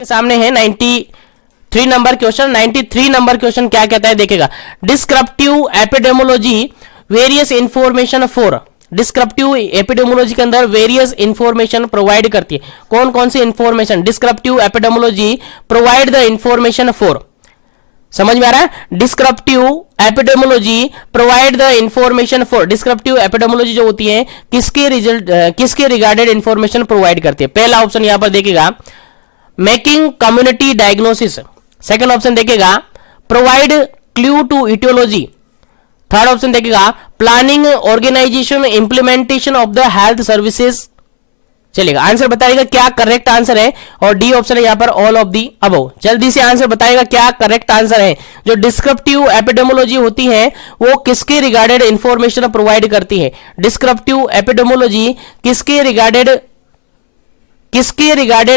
के सामने है 93 नंबर क्वेश्चन। 93 नंबर क्वेश्चन क्या कहता है देखिएगा, descriptive epidemiology various information for. Descriptive epidemiology के अंदर वेरियस इंफॉर्मेशन प्रोवाइड करती है। कौन कौन सी information? Descriptive epidemiology provide the information for. समझ में आ रहा है? Descriptive epidemiology provide the information for. Descriptive epidemiology जो होती है किसके किसके रिगार्डेड इंफॉर्मेशन प्रोवाइड करती है? पहला ऑप्शन यहां पर देखिएगा, making community diagnosis. Second option देखिएगा, provide clue to etiology. Third option देखिएगा, planning organization implementation of the health services. चलिएगा, आंसर बताइएगा क्या करेक्ट आंसर है। और डी ऑप्शन है यहां पर ऑल ऑफ दी अबव। जल्दी से आंसर बताइएगा क्या करेक्ट आंसर है। जो डिस्क्रिप्टिव एपिडेमोलॉजी होती है वो किसके रिगार्डेड इंफॉर्मेशन प्रोवाइड करती है? डिस्क्रिप्टिव एपिडेमोलॉजी किसके रिगार्डेड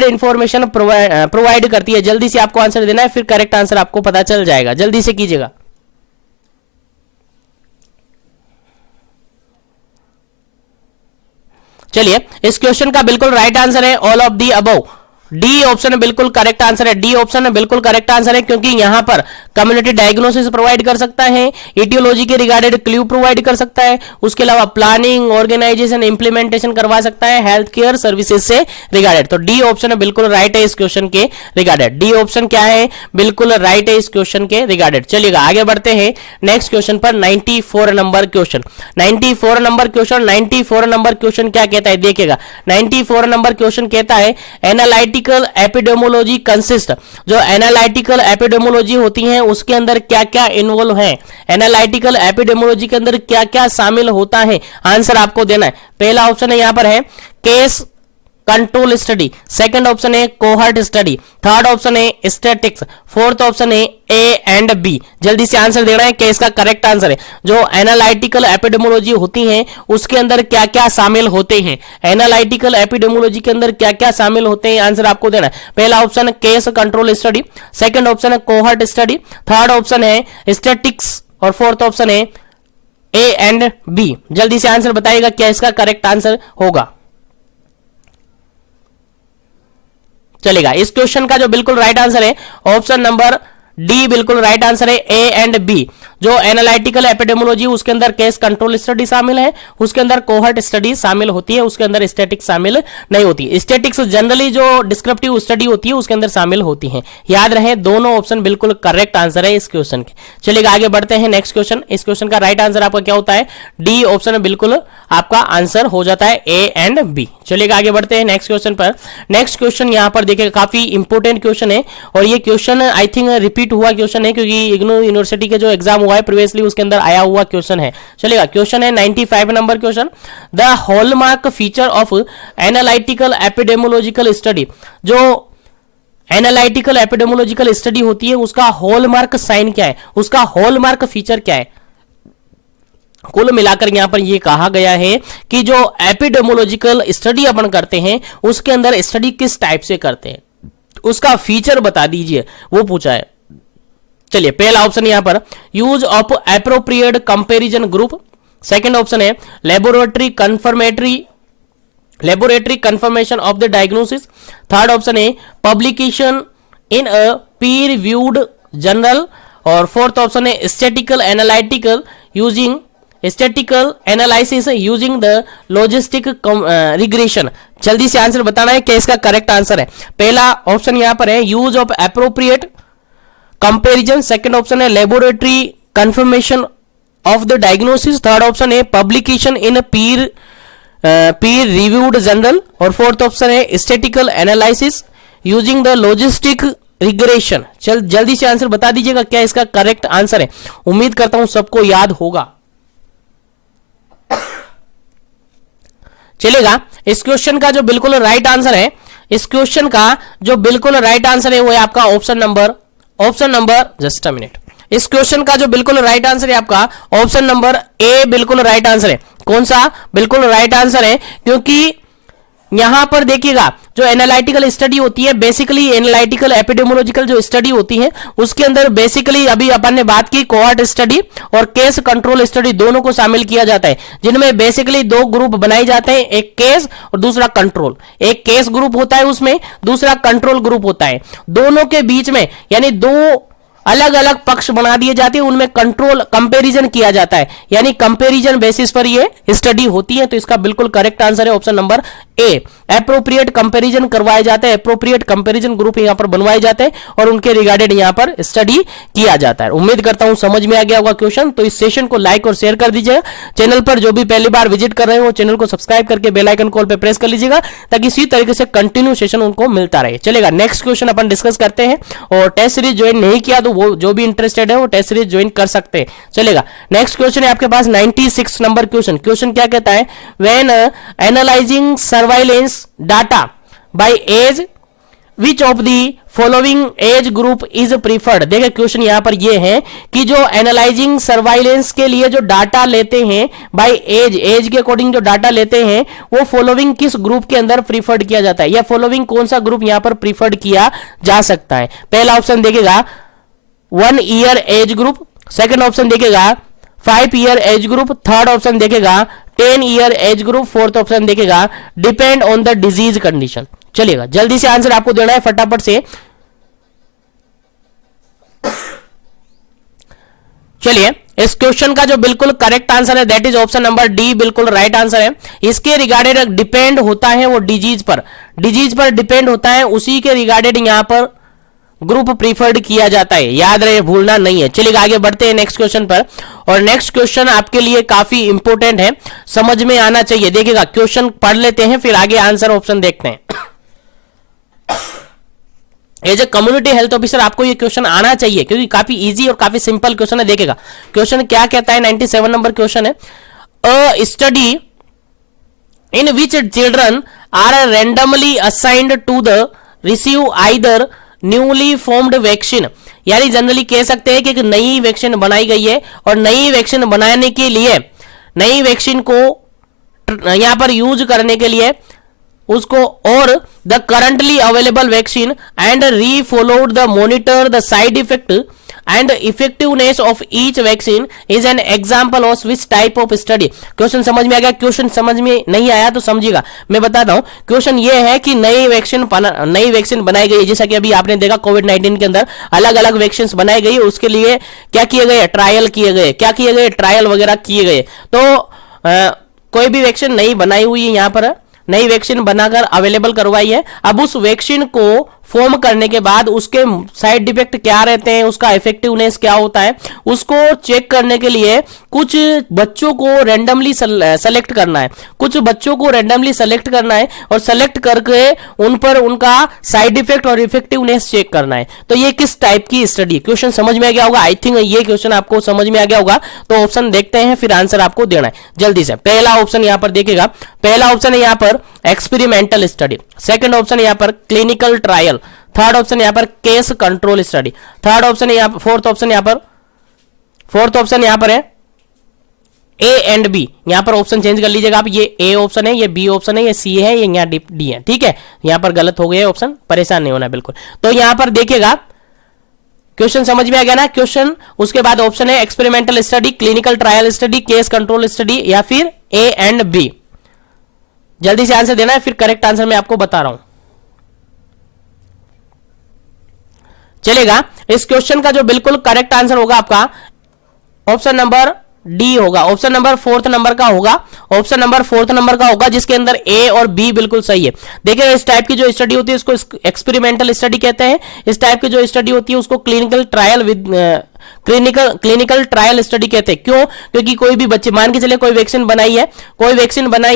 इंफॉर्मेशन प्रोवाइड करती है? जल्दी से आपको आंसर देना है, फिर करेक्ट आंसर आपको पता चल जाएगा। जल्दी से कीजिएगा। चलिए, इस क्वेश्चन का बिल्कुल राइट आंसर है all of the above. D option बिल्कुल करेक्ट आंसर है। डी ऑप्शन बिल्कुल करेक्ट आंसर है, क्योंकि यहां पर कम्युनिटी डायग्नोसिस प्रोवाइड कर सकता है, इटियोलॉजी के रिगार्डेड क्लू प्रोवाइड कर सकता है, उसके अलावा प्लानिंग ऑर्गेनाइजेशन इंप्लीमेंटेशन करवा सकता है हेल्थ केयर सर्विसेज से रिगार्डेड। तो डी ऑप्शन बिल्कुल राइट है इस क्वेश्चन के रिगार्डेड। डी ऑप्शन क्या है? बिल्कुल राइट है इस क्वेश्चन के रिगार्डेड। चलिएगा आगे बढ़ते हैं नेक्स्ट क्वेश्चन पर। 94 number question. 94 number question. 94 number question क्या कहता है देखिएगा। 94 नंबर क्वेश्चन कहता है, एनालिटिकल एपिडेमोलॉजी कंसिस्ट। जो एनालिटिकल एपिडेमोलॉजी होती है उसके अंदर क्या क्या इन्वॉल्व है? एनालिटिकल एपिडेमोलॉजी के अंदर क्या क्या शामिल होता है? आंसर आपको देना है। पहला ऑप्शन है यहां पर है case control study. Second option है कोहर्ट स्टडी। थर्ड ऑप्शन है स्टैटिक्स। फोर्थ ऑप्शन है ए एंड बी। जल्दी से आंसर देना है क्या इसका करेक्ट आंसर है। जो एनालिटिकल एपिडेमोलॉजी होती है उसके अंदर क्या क्या शामिल होते हैं? एनालिटिकल एपिडेमोलॉजी के अंदर क्या क्या शामिल होते हैं? आंसर आपको देना है। पहला ऑप्शन है case control study, second option है कोहर्ट स्टडी, थर्ड ऑप्शन है स्टैटिक्स और फोर्थ ऑप्शन है ए एंड बी। जल्दी से आंसर बताइएगा क्या इसका करेक्ट आंसर होगा। चलेगा, इस क्वेश्चन का जो बिल्कुल राइट आंसर है ऑप्शन नंबर डी बिल्कुल राइट आंसर है, ए एंड बी। जो एनालिटिकल एपिडेमोलॉजी उसके अंदर केस कंट्रोल स्टडी शामिल है, उसके अंदर कोहर्ट स्टडी शामिल होती है, उसके अंदर स्टैटिक्स शामिल नहीं होती। स्टैटिक्स जनरली जो डिस्क्रिप्टिव स्टडी होती है उसके अंदर शामिल होती है। याद रहे दोनों ऑप्शन बिल्कुल करेक्ट आंसर है इस क्वेश्चन के। चलिएगा आगे बढ़ते हैं नेक्स्ट क्वेश्चन। इस क्वेश्चन का राइट आंसर आपका क्या होता है? डी ऑप्शन बिल्कुल आपका आंसर हो जाता है, ए एंड बी। चलिएगा आगे बढ़ते हैं नेक्स्ट क्वेश्चन पर। नेक्स्ट क्वेश्चन यहां पर देखिए काफी इंपोर्टेंट क्वेश्चन है और ये क्वेश्चन आई थिंक रिपीट हुआ क्वेश्चन है, क्योंकि इग्नू यूनिवर्सिटी के जो एग्जाम हुआ है प्रीवियसली उसके अंदर आया हुआ क्वेश्चन है। चलिएगा, क्वेश्चन है 95 number question. The hallmark feature of analytical epidemiological study. जो एनालिटिकल एपिडेमोलॉजिकल स्टडी होती है उसका हॉलमार्क साइन क्या है? उसका हॉलमार्क फीचर क्या है? कुल मिलाकर यहां पर यह कहा गया है कि जो एपिडेमोलॉजिकल स्टडी अपन करते हैं उसके अंदर स्टडी किस टाइप से करते हैं, उसका फीचर बता दीजिए, वो पूछा है। चलिए, पहला ऑप्शन यहां पर use of appropriate comparison group. Second option है laboratory confirmation of the diagnosis. Third option है publication in a peer reviewed journal. और फोर्थ ऑप्शन है statistical analysis using the logistic regression. जल्दी से आंसर बताना है क्या इसका करेक्ट आंसर है। पहला ऑप्शन यहां पर है use of appropriate comparison, second option है laboratory confirmation of the diagnosis, third option है publication in peer reviewed journal और फोर्थ ऑप्शन है statistical analysis using the logistic regression. जल्दी से आंसर बता दीजिएगा क्या इसका करेक्ट आंसर है। उम्मीद करता हूं सबको याद होगा। चलेगा, इस क्वेश्चन का जो बिल्कुल राइट आंसर है, इस क्वेश्चन का जो बिल्कुल राइट आंसर है वो है आपका option number just a minute. इस क्वेश्चन का जो बिल्कुल राइट आंसर है आपका ऑप्शन नंबर ए बिल्कुल राइट आंसर है। कौन सा बिल्कुल राइट आंसर है? क्योंकि यहां पर देखिएगा जो एनालिटिकल स्टडी होती है, बेसिकली एनालिटिकल एपिडेमियोलॉजिकल जो स्टडी होती है उसके अंदर बेसिकली अभी अपन ने बात की कोहॉर्ट स्टडी और केस कंट्रोल स्टडी दोनों को शामिल किया जाता है, जिनमें बेसिकली दो ग्रुप बनाए जाते हैं, एक केस और दूसरा कंट्रोल। एक केस ग्रुप होता है उसमें, दूसरा कंट्रोल ग्रुप होता है। दोनों के बीच में यानी दो अलग अलग पक्ष बना दिए जाते हैं, उनमें कंट्रोल कंपैरिजन किया जाता है, यानी कंपैरिजन बेसिस पर ये स्टडी होती है। तो इसका बिल्कुल करेक्ट आंसर है option number A, appropriate comparison करवाए जाते हैं, एप्रोप्रिएट कंपैरिजन ग्रुप यहां पर बनवाए जाते हैं और उनके रिगार्डेड यहां पर स्टडी किया जाता है। उम्मीद करता हूं समझ में आ गया होगा क्वेश्चन। तो इस सेशन को लाइक और शेयर कर दीजिएगा। चैनल पर जो भी पहली बार विजिट कर रहे हो चैनल को सब्सक्राइब करके बेल आइकन कॉल पे प्रेस कर लीजिएगा, ताकि इसी तरीके से कंटिन्यू सेशन उनको मिलता रहे। चलेगा, नेक्स्ट क्वेश्चन अपन डिस्कस करते हैं। और टेस्ट सीरीज ज्वाइन नहीं किया तो वो जो भी इंटरेस्टेड है वो टेस्ट सीरीज ज्वाइन कर सकते हैं। चलेगा, नेक्स्ट क्वेश्चन है आपके पास 96 नंबर क्वेश्चन। क्वेश्चन क्या कहता है, when analysing surveillance data by age which of the following age group is preferred. देखिए क्वेश्चन यहां पर ये है कि जो एनालाइजिंग सर्वाइलेंस के लिए जो डाटा लेते हैं बाय एज, एज के अकॉर्डिंग जो डाटा लेते हैं वो फॉलोइंग किस ग्रुप के अंदर प्रीफर्ड किया जाता है, या फॉलोइंग कौन सा ग्रुप यहां पर प्रीफर्ड किया जा सकता है। पहला ऑप्शन देखेगा 1 year age group, second option देखेगा 5 year age group, third option देखेगा 10 year age group, fourth option देखेगा depend on the disease condition. चलिएगा, जल्दी से आंसर आपको देना है फटाफट से। चलिए, इस क्वेश्चन का जो बिल्कुल करेक्ट आंसर है that is option number D, बिल्कुल राइट आंसर है। इसके रिगार्डेड डिपेंड होता है वो डिजीज पर डिपेंड होता है, उसी के रिगार्डेड यहां पर ग्रुप प्रीफर्ड किया जाता है। याद रहे, भूलना नहीं है। चलिए आगे बढ़ते हैं नेक्स्ट क्वेश्चन पर। और नेक्स्ट क्वेश्चन आपके लिए काफी इंपॉर्टेंट है, समझ में आना चाहिए। देखिएगा, क्वेश्चन पढ़ लेते हैं फिर आगे आंसर ऑप्शन देखते हैं। As a community health officer आपको ये क्वेश्चन आना चाहिए, क्योंकि काफी इजी और काफी सिंपल क्वेश्चन है। देखिएगा क्वेश्चन क्या कहता है, 97 नंबर क्वेश्चन है, a study in which children are randomly assigned to the receive either newly formed vaccine, यानी जनरली कह सकते हैं कि एक नई वैक्सीन बनाई गई है और नई वैक्सीन बनाने के लिए, नई वैक्सीन को यहां पर यूज करने के लिए उसको, और the currently available vaccine and refollowed the monitor the side effect and effectiveness of each vaccine is an example of which type of study. Question समझ में आ गया? क्वेश्चन समझ में नहीं आया तो समझिएगा, मैं बताता हूं। क्वेश्चन ये है कि नई वैक्सीन बनाई गई है, जैसा कि अभी आपने देखा कोविड-19 के अंदर अलग अलग वैक्सीन बनाई गई, उसके लिए क्या किए गए, ट्रायल किए गए, क्या किए गए, ट्रायल वगैरह किए गए। तो कोई भी वैक्सीन नहीं बनाई हुई है, यहां पर नई वैक्सीन बनाकर अवेलेबल करवाई है। अब उस वैक्सीन को फॉर्म करने के बाद उसके साइड इफेक्ट क्या रहते हैं, उसका इफेक्टिवनेस क्या होता है, उसको चेक करने के लिए कुछ बच्चों को रैंडमली सेलेक्ट करना है, कुछ बच्चों को रैंडमली सेलेक्ट करना है और सेलेक्ट करके उन पर उनका साइड इफेक्ट और इफेक्टिवनेस चेक करना है। तो ये किस टाइप की स्टडी, क्वेश्चन समझ में आ गया होगा। आई थिंक ये क्वेश्चन आपको समझ में आ गया होगा। तो ऑप्शन देखते हैं, फिर आंसर आपको देना है जल्दी से। पहला ऑप्शन यहां पर देखिएगा, पहला ऑप्शन है यहां पर एक्सपेरिमेंटल स्टडी, सेकंड ऑप्शन यहां पर क्लिनिकल ट्रायल, थर्ड ऑप्शन यहां पर case control study, third option यहां पर, फोर्थ ऑप्शन यहां पर है ए एंड बी। यहां पर ऑप्शन चेंज कर लीजिएगा आप, ये ए ऑप्शन है, ये बी ऑप्शन है, ये सी है, ये यहां डी है। ठीक है, यहां पर गलत हो गया ऑप्शन, परेशान नहीं होना बिल्कुल। तो यहां पर देखिएगा क्वेश्चन समझ में आ गया ना क्वेश्चन। उसके बाद ऑप्शन है experimental study, clinical trial study, case control study, या फिर ए एंड बी। जल्दी से आंसर देना है, फिर करेक्ट आंसर मैं आपको बता रहा हूं। चलेगा, इस क्वेश्चन का जो बिल्कुल करेक्ट आंसर होगा आपका ऑप्शन नंबर डी होगा, ऑप्शन नंबर फोर्थ नंबर का होगा, ऑप्शन नंबर फोर्थ नंबर का होगा, जिसके अंदर ए और बी बिल्कुल सही है। देखिए इस टाइप की जो स्टडी होती है इसको एक्सपेरिमेंटल स्टडी कहते हैं, इस टाइप की जो स्टडी होती है उसको क्लिनिकल ट्रायल स्टडी कहते हैं। क्यों? क्योंकि कोई भी बच्चे, मान के चले कोई वैक्सीन बनाई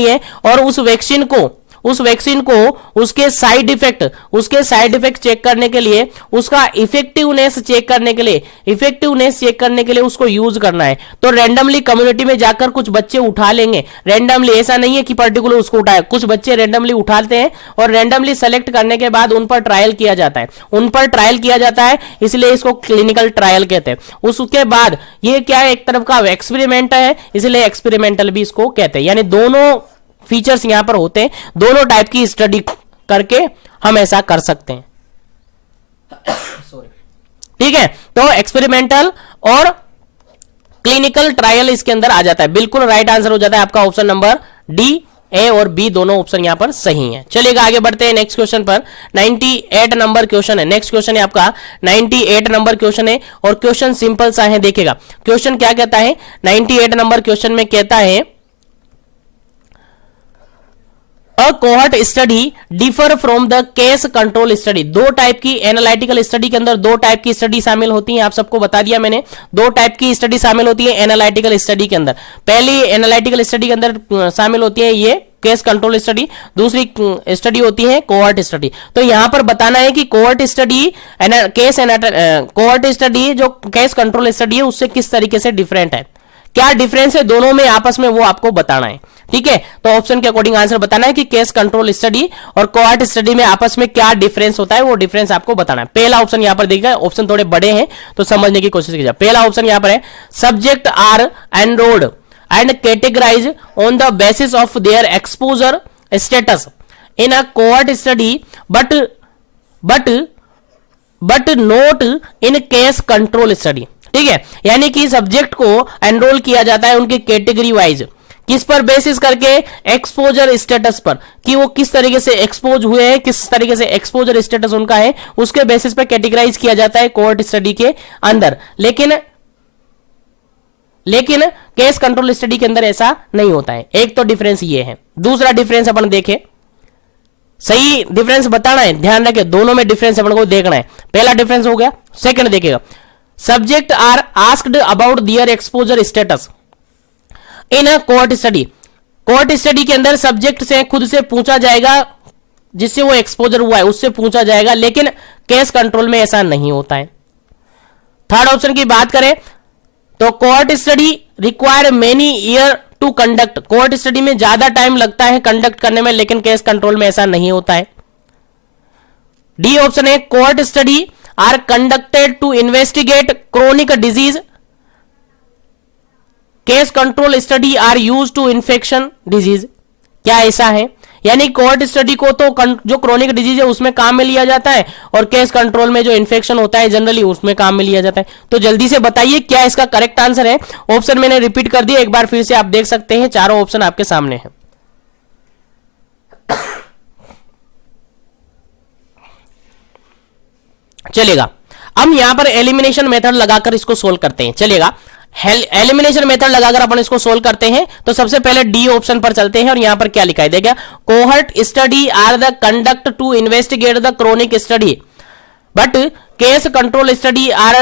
है और उस वैक्सीन को उसके साइड इफेक्ट चेक करने के लिए, उसका इफेक्टिवनेस चेक करने के लिए उसको यूज करना है। तो रैंडमली कम्युनिटी में जाकर कुछ बच्चे उठा लेंगे, रैंडमली, ऐसा नहीं है कि पर्टिकुलर उसको उठाए, कुछ बच्चे रैंडमली उठाते हैं और रैंडमली सेलेक्ट करने के बाद उन पर ट्रायल किया जाता है, इसलिए इसको क्लिनिकल ट्रायल कहते हैं। उसके बाद ये क्या है, एक तरफ का एक्सपेरिमेंट है, इसलिए एक्सपेरिमेंटल भी इसको कहते हैं। यानी दोनों फीचर्स यहां पर होते हैं, दोनों टाइप की स्टडी करके हम ऐसा कर सकते हैं। ठीक है, तो एक्सपेरिमेंटल और क्लिनिकल ट्रायल इसके अंदर आ जाता है। बिल्कुल राइट आंसर हो जाता है आपका ऑप्शन नंबर डी, ए और बी दोनों ऑप्शन यहां पर सही हैं। चलिएगा आगे बढ़ते हैं नेक्स्ट क्वेश्चन पर। 98 नंबर क्वेश्चन है, नेक्स्ट क्वेश्चन है आपका 98 नंबर क्वेश्चन है और क्वेश्चन सिंपल सा है। देखिएगा क्वेश्चन क्या कहता है, 98 नंबर क्वेश्चन में कहता है a cohort study differ from the case control study. दो टाइप की एनालिटिकल स्टडी के अंदर दो टाइप की स्टडी शामिल होती है, आप सबको बता दिया मैंने, दो टाइप की स्टडी शामिल होती है एनालिटिकल स्टडी के अंदर। पहली एनालिटिकल स्टडी के अंदर शामिल होती है ये केस कंट्रोल स्टडी, दूसरी स्टडी होती है कोहर्ट स्टडी। तो यहां पर बताना है कि कोहर्ट स्टडी कोहर्ट स्टडी जो केस कंट्रोल स्टडी है उससे किस तरीके से डिफरेंट है, क्या डिफरेंस है दोनों में आपस में, वो आपको बताना है। ठीक है, तो ऑप्शन के अकॉर्डिंग आंसर बताना है कि केस कंट्रोल स्टडी और कोहर्ट स्टडी में आपस में क्या डिफरेंस होता है, वो डिफरेंस आपको बताना है। पहला ऑप्शन यहां पर देखिएगा, ऑप्शन थोड़े बड़े हैं तो समझने की कोशिश कीजिए। पहला ऑप्शन यहां पर है subject are enrolled and categorise on the basis of their exposure status in a cohort study but not in case control study. ठीक है, यानी कि सब्जेक्ट को एनरोल किया जाता है उनकी कैटेगरी वाइज, किस पर बेसिस करके, एक्सपोजर स्टेटस पर, कि वो किस तरीके से एक्सपोज हुए हैं, किस तरीके से एक्सपोजर स्टेटस उनका है, उसके बेसिस पर कैटेगराइज किया जाता है कोहर्ट स्टडी के अंदर। लेकिन केस कंट्रोल स्टडी के अंदर ऐसा नहीं होता है। एक तो डिफरेंस ये है। दूसरा डिफरेंस अपन देखें, सही डिफरेंस बताना है, ध्यान रखें दोनों में डिफरेंस अपन को देखना है। पहला डिफरेंस हो गया। सेकंड देखिएगा, subject are asked about their exposure status in a cohort study. Cohort study के अंदर सब्जेक्ट से खुद से पूछा जाएगा, जिससे वो एक्सपोजर हुआ है उससे पूछा जाएगा, लेकिन केस कंट्रोल में ऐसा नहीं होता है। थर्ड ऑप्शन की बात करें तो cohort study require many year to conduct. Cohort study में ज्यादा टाइम लगता है कंडक्ट करने में, लेकिन केस कंट्रोल में ऐसा नहीं होता है। डी ऑप्शन है cohort study are conducted to investigate chronic disease, case control study are use to infection disease. क्या ऐसा है, यानी कोहर्ट स्टडी को तो जो क्रोनिक डिजीज है उसमें काम में लिया जाता है और केस कंट्रोल में जो इन्फेक्शन होता है जनरली उसमें काम में लिया जाता है। तो जल्दी से बताइए क्या इसका करेक्ट आंसर है। ऑप्शन मैंने रिपीट कर दिया, एक बार फिर से आप देख सकते हैं, चारों ऑप्शन आपके सामने हैं। चलेगा, हम यहां पर एलिमिनेशन मेथड लगाकर इसको सोल्व करते हैं। चलेगा, एलिमिनेशन मेथड लगाकर अपन इसको सोल्व करते हैं। तो सबसे पहले डी ऑप्शन पर चलते हैं और यहां पर क्या लिखा है देखिए, cohort study are the conduct to investigate the chronic study but case control study are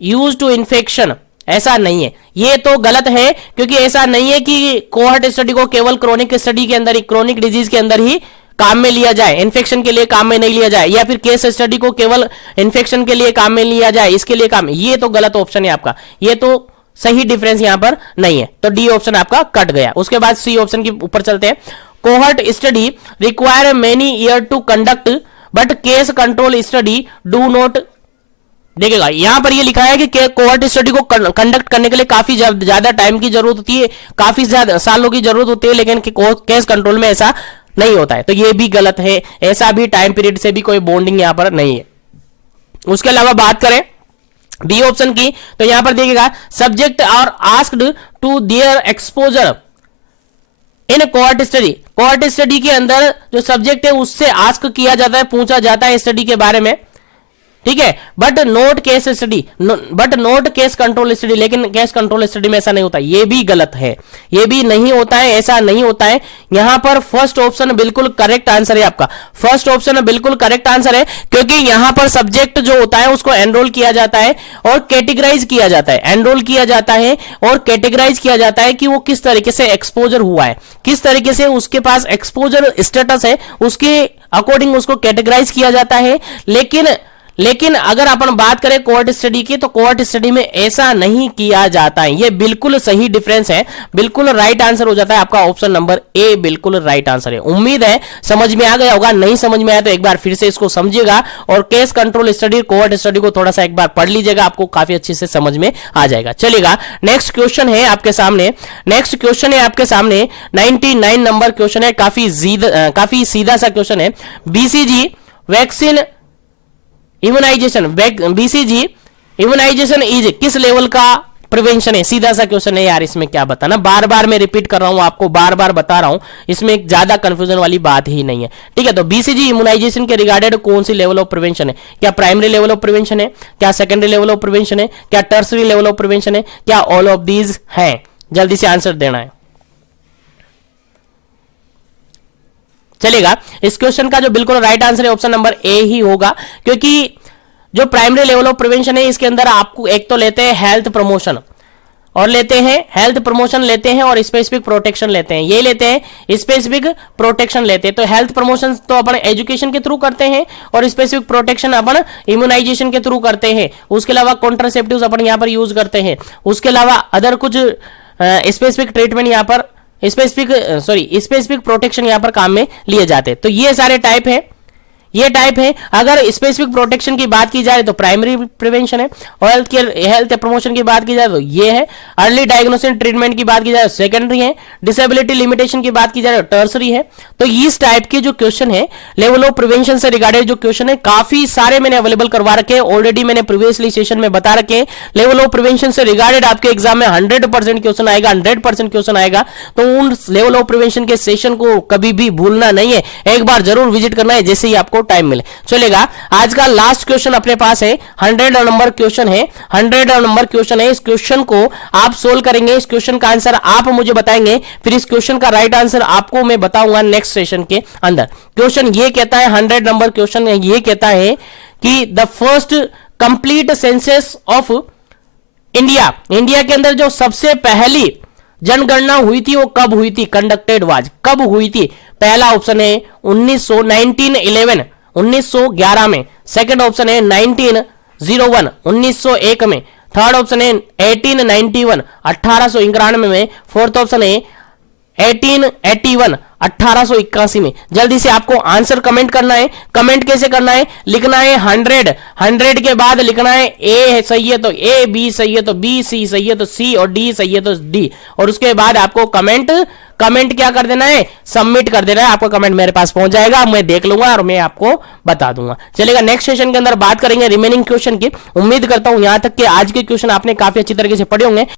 use to infection. ऐसा नहीं है, ये तो गलत है, क्योंकि ऐसा नहीं है कि कोहर्ट स्टडी को केवल क्रोनिक स्टडी के अंदर ही, क्रोनिक डिजीज के अंदर ही काम में लिया जाए, इन्फेक्शन के लिए काम में नहीं लिया जाए, या फिर केस स्टडी को केवल इन्फेक्शन के लिए काम में लिया जाए, इसके लिए काम, ये तो गलत ऑप्शन है आपका, ये तो सही डिफरेंस यहां पर नहीं है। तो डी ऑप्शन आपका कट गया। उसके बाद सी ऑप्शन के ऊपर चलते हैं, cohort study require many year to conduct but case control study do not. देखिएगा यहां पर ये लिखा है कि कोहर्ट स्टडी को कंडक्ट करने के लिए काफी ज्यादा टाइम की जरूरत होती है, काफी ज्यादा सालों की जरूरत होती है, लेकिन केस कंट्रोल में ऐसा नहीं होता है। तो ये भी गलत है, ऐसा भी टाइम पीरियड से भी कोई बॉन्डिंग यहां पर नहीं है। उसके अलावा बात करें बी ऑप्शन की, तो यहां पर देखिएगा subject are asked to their exposure in cohort study. Cohort study के अंदर जो सब्जेक्ट है उससे आस्क किया जाता है, पूछा जाता है स्टडी के बारे में, ठीक है, but note case study, but note case control study, लेकिन केस कंट्रोल स्टडी में ऐसा नहीं होता। ये भी गलत है, ये भी नहीं होता है, ऐसा नहीं होता है। यहां पर फर्स्ट ऑप्शन बिल्कुल करेक्ट आंसर है आपका, फर्स्ट ऑप्शन बिल्कुल करेक्ट आंसर है, क्योंकि यहां पर सब्जेक्ट जो होता है उसको एनरोल किया जाता है और कैटेगराइज किया जाता है, एनरोल किया जाता है और कैटेगराइज किया जाता है कि वो किस तरीके से एक्सपोजर हुआ है, किस तरीके से उसके पास एक्सपोजर स्टेटस है, उसके अकॉर्डिंग उसको कैटेगराइज किया जाता है। लेकिन अगर अपन बात करें कोर्ट स्टडी की, तो कोर्ट स्टडी में ऐसा नहीं किया जाता है। ये बिल्कुल सही डिफरेंस है, बिल्कुल राइट आंसर हो जाता है आपका ऑप्शन नंबर ए, बिल्कुल राइट आंसर है। उम्मीद है समझ में आ गया होगा, नहीं समझ में आया तो एक बार फिर से इसको समझिएगा और case control study, court study को थोड़ा सा एक बार पढ़ लीजिएगा, आपको काफी अच्छे से समझ में आ जाएगा। चलिएगा नेक्स्ट क्वेश्चन है आपके सामने, नेक्स्ट क्वेश्चन है आपके सामने 99 नंबर क्वेश्चन है, काफी सीधा सा क्वेश्चन है। BCG vaccine immunisation, BCG immunisation is किस लेवल का प्रिवेंशन है? सीधा सा क्वेश्चन है यार, इसमें क्या बताना, बार बार मैं रिपीट कर रहा हूं आपको, बार बार बता रहा हूं, इसमें ज्यादा कंफ्यूजन वाली बात ही नहीं है। ठीक है, तो बीसीजी इम्यूनाइजेशन के रिगार्डेड कौन सी लेवल ऑफ प्रिवेंशन है? क्या प्राइमरी लेवल ऑफ प्रिवेंशन है, क्या सेकेंडरी लेवल ऑफ प्रिवेंशन है, क्या टर्सरी लेवल ऑफ प्रिवेंशन है, क्या ऑल ऑफ दीज है? जल्दी से आंसर देना है। चलेगा, इस क्वेश्चन का जो बिल्कुल राइट आंसर है ऑप्शन नंबर ए ही होगा, क्योंकि जो प्राइमरी लेवल ऑफ प्रिवेंशन है इसके अंदर आपको एक तो लेते हैं हेल्थ प्रमोशन और लेते हैं हेल्थ प्रमोशन लेते हैं और स्पेसिफिक प्रोटेक्शन लेते हैं, ये लेते हैं स्पेसिफिक प्रोटेक्शन लेते हैं। तो हेल्थ प्रमोशन तो अपन एजुकेशन के थ्रू करते हैं और स्पेसिफिक प्रोटेक्शन अपन इम्यूनाइजेशन के थ्रू करते हैं। उसके अलावा कॉन्ट्रासेप्टिव्स अपन यहां पर यूज करते हैं, उसके अलावा अदर कुछ स्पेसिफिक ट्रीटमेंट यहां पर स्पेसिफिक प्रोटेक्शन यहां पर काम में लिए जाते हैं। तो ये सारे टाइप है, ये टाइप है। अगर स्पेसिफिक प्रोटेक्शन की बात की जाए तो प्राइमरी प्रिवेंशन है, और हेल्थ प्रमोशन की बात की जाए तो ये है, अर्ली डायग्नोसिस ट्रीटमेंट की बात की जाए तो सेकेंडरी है, डिसेबिलिटी लिमिटेशन की बात की जाए तो टर्सरी है। तो इस टाइप के जो क्वेश्चन है लेवल ऑफ प्रिवेंशन से रिगार्डेड जो क्वेश्चन है काफी सारे मैंने अवेलेबल करवा रखे हैं, ऑलरेडी मैंने प्रीवियसली सेशन में बता रखे हैं। लेवल ऑफ प्रिवेंशन से रिगार्डेड आपके एग्जाम में 100% क्वेश्चन आएगा, 100% क्वेश्चन आएगा। तो उन लेवल ऑफ प्रिवेंशन के सेशन को कभी भी भूलना नहीं है, एक बार जरूर विजिट करना है जैसे ही आपको टाइम मिले। चलेगा, आज का लास्ट क्वेश्चन अपने पास है, 100 नंबर क्वेश्चन है, 100 नंबर क्वेश्चन है। इस क्वेश्चन को आप सोल्व करेंगे, इस क्वेश्चन का आंसर आप मुझे बताएंगे, फिर इस क्वेश्चन का राइट आंसर आपको मैं बताऊंगा नेक्स्ट सेशन के अंदर। क्वेश्चन ये कहता है, 100 नंबर क्वेश्चन ये कहता है कि the first complete census of India, India के अंदर जो सबसे पहली जनगणना हुई थी वो कब हुई थी? कंडक्टेड वाज, कब हुई थी? पहला ऑप्शन है 1911 में, सेकंड ऑप्शन है 1901 1901 में, थर्ड ऑप्शन है 1891 1891 में, फोर्थ ऑप्शन है 1881 1881 में। जल्दी से आपको आंसर कमेंट करना है। कमेंट कैसे करना है? लिखना है 100 के बाद लिखना है ए सही है तो ए, बी सही है तो बी, सी सही है तो सी और डी सही है तो डी, और उसके बाद आपको कमेंट क्या कर देना है? सबमिट कर देना है। आपका कमेंट मेरे पास पहुंच जाएगा, मैं देख लूंगा और मैं आपको बता दूंगा। चलेगा, नेक्स्ट सेशन के अंदर बात करेंगे रिमेनिंग क्वेश्चन की। उम्मीद करता हूं यहां तक कि आज के क्वेश्चन आपने काफी अच्छी तरीके से पढ़े होंगे।